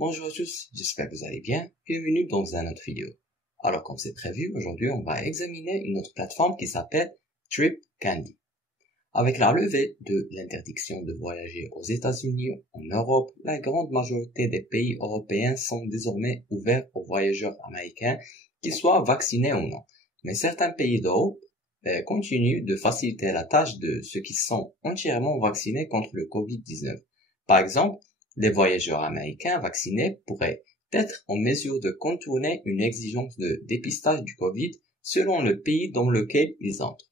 Bonjour à tous, j'espère que vous allez bien. Bienvenue dans une autre vidéo. Alors comme c'est prévu, aujourd'hui on va examiner une autre plateforme qui s'appelle TripCandy. Avec la levée de l'interdiction de voyager aux États-Unis, en Europe, la grande majorité des pays européens sont désormais ouverts aux voyageurs américains, qu'ils soient vaccinés ou non. Mais certains pays d'Europe continuent de faciliter la tâche de ceux qui sont entièrement vaccinés contre le Covid-19. Par exemple, les voyageurs américains vaccinés pourraient être en mesure de contourner une exigence de dépistage du Covid selon le pays dans lequel ils entrent.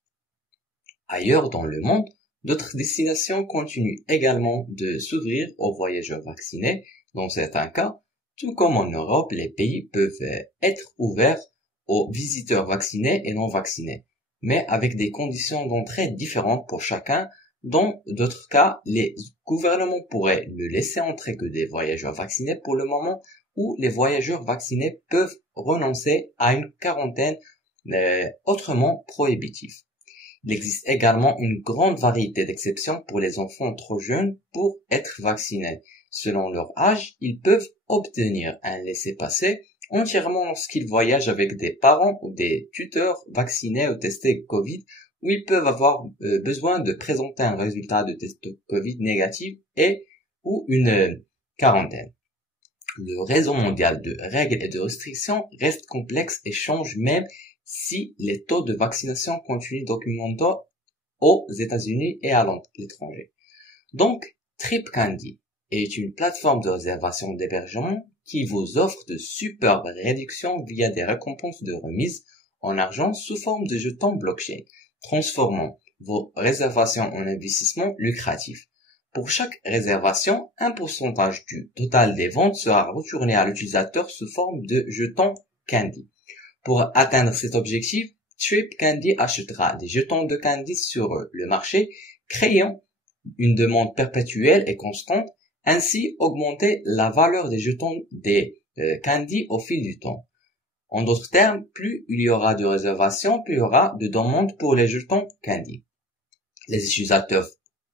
Ailleurs dans le monde, d'autres destinations continuent également de s'ouvrir aux voyageurs vaccinés. Dans certains cas, tout comme en Europe, les pays peuvent être ouverts aux visiteurs vaccinés et non vaccinés, mais avec des conditions d'entrée différentes pour chacun. Dans d'autres cas, les gouvernements pourraient ne laisser entrer que des voyageurs vaccinés pour le moment, où les voyageurs vaccinés peuvent renoncer à une quarantaine autrement prohibitive. Il existe également une grande variété d'exceptions pour les enfants trop jeunes pour être vaccinés. Selon leur âge, ils peuvent obtenir un laissez-passer entièrement lorsqu'ils voyagent avec des parents ou des tuteurs vaccinés ou testés Covid, où ils peuvent avoir besoin de présenter un résultat de test Covid négatif ou une quarantaine. Le réseau mondial de règles et de restrictions reste complexe et change même si les taux de vaccination continuent d'augmenter aux États-Unis et à l'étranger. Donc, TripCandy est une plateforme de réservation d'hébergement qui vous offre de superbes réductions via des récompenses de remise en argent sous forme de jetons blockchain, transformant vos réservations en investissements lucratifs. Pour chaque réservation, un pourcentage du total des ventes sera retourné à l'utilisateur sous forme de jetons Candy. Pour atteindre cet objectif, TripCandy achètera des jetons de Candy sur le marché, créant une demande perpétuelle et constante, ainsi augmenter la valeur des jetons des Candy au fil du temps. En d'autres termes, plus il y aura de réservations, plus il y aura de demandes pour les jetons Candy. Les utilisateurs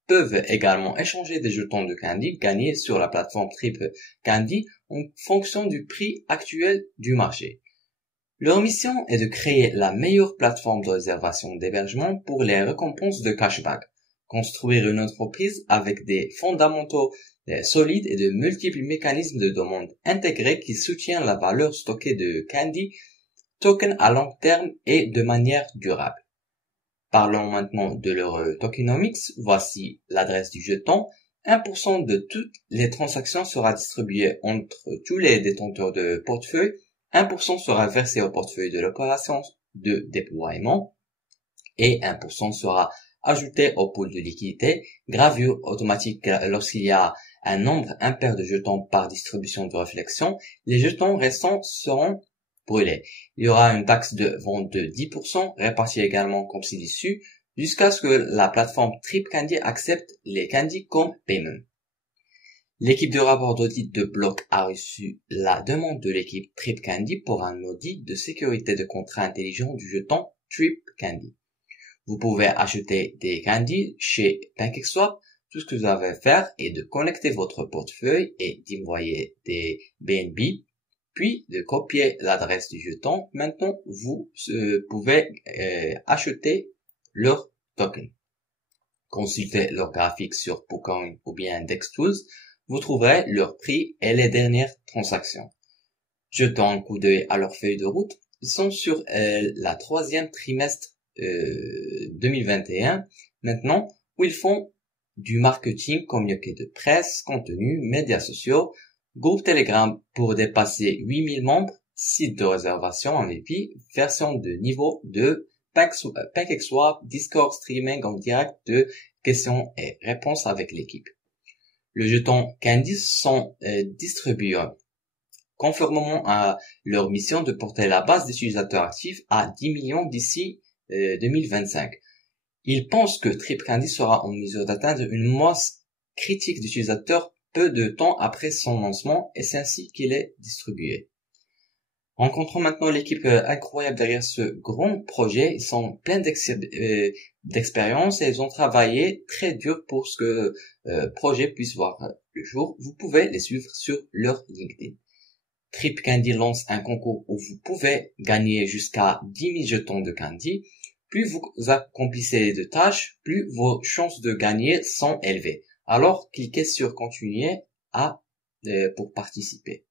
peuvent également échanger des jetons de Candy gagnés sur la plateforme TripCandy en fonction du prix actuel du marché. Leur mission est de créer la meilleure plateforme de réservation d'hébergement pour les récompenses de cashback, construire une entreprise avec des fondamentaux solides et de multiples mécanismes de demande intégrés qui soutiennent la valeur stockée de Candy token à long terme et de manière durable. Parlons maintenant de leur tokenomics. Voici l'adresse du jeton. 1% de toutes les transactions sera distribué entre tous les détenteurs de portefeuille. 1% sera versé au portefeuille de l'opération de déploiement et 1% sera ajouté au pool de liquidité. Gravure automatique lorsqu'il y a un nombre impair de jetons par distribution de réflexion. Les jetons restants seront brûlés. Il y aura une taxe de vente de 10% répartie également comme ci-dessus jusqu'à ce que la plateforme TripCandy accepte les candy comme paiement. L'équipe de rapport d'audit de Block a reçu la demande de l'équipe TripCandy pour un audit de sécurité de contrat intelligent du jeton TripCandy. Vous pouvez acheter des candy chez PancakeSwap. Tout ce que vous avez à faire est de connecter votre portefeuille et d'envoyer des BNB, puis de copier l'adresse du jeton. Maintenant, vous pouvez acheter leur token. Consultez leur graphique sur PooCoin ou bien DexTools. Vous trouverez leur prix et les dernières transactions. Jetons un coup d'œil à leur feuille de route. Ils sont sur la troisième trimestre 2021 maintenant, où ils font du marketing, communiqué de presse, contenu, médias sociaux, groupe Telegram pour dépasser 8000 membres, site de réservation MVP, version de niveau 2, PancakeSwap, Discord streaming en direct de questions et réponses avec l'équipe. Le jeton Candy sont distribués conformément à leur mission de porter la base d'utilisateurs actifs à 10 millions d'ici 2025. Ils pensent que TripCandy sera en mesure d'atteindre une masse critique d'utilisateurs peu de temps après son lancement et c'est ainsi qu'il est distribué. Rencontrons maintenant l'équipe incroyable derrière ce grand projet. Ils sont pleins d'expérience et ils ont travaillé très dur pour ce que projet puisse voir le jour. Vous pouvez les suivre sur leur LinkedIn. Trip Candy lance un concours où vous pouvez gagner jusqu'à 10 000 jetons de candy. Plus vous accomplissez de tâches, plus vos chances de gagner sont élevées. Alors, cliquez sur continuer pour participer.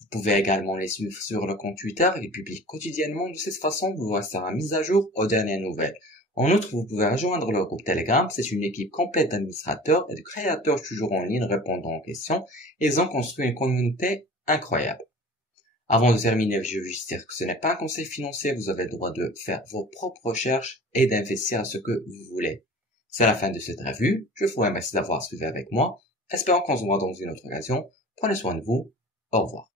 Vous pouvez également les suivre sur le compte Twitter, ils publient quotidiennement. De cette façon, vous restera mise à jour aux dernières nouvelles. En outre, vous pouvez rejoindre le groupe Telegram. C'est une équipe complète d'administrateurs et de créateurs toujours en ligne répondant aux questions. Ils ont construit une communauté incroyable. Avant de terminer, je veux juste dire que ce n'est pas un conseil financier. Vous avez le droit de faire vos propres recherches et d'investir à ce que vous voulez. C'est la fin de cette revue. Je vous remercie d'avoir suivi avec moi. Espérons qu'on se voit dans une autre occasion. Prenez soin de vous. Au revoir.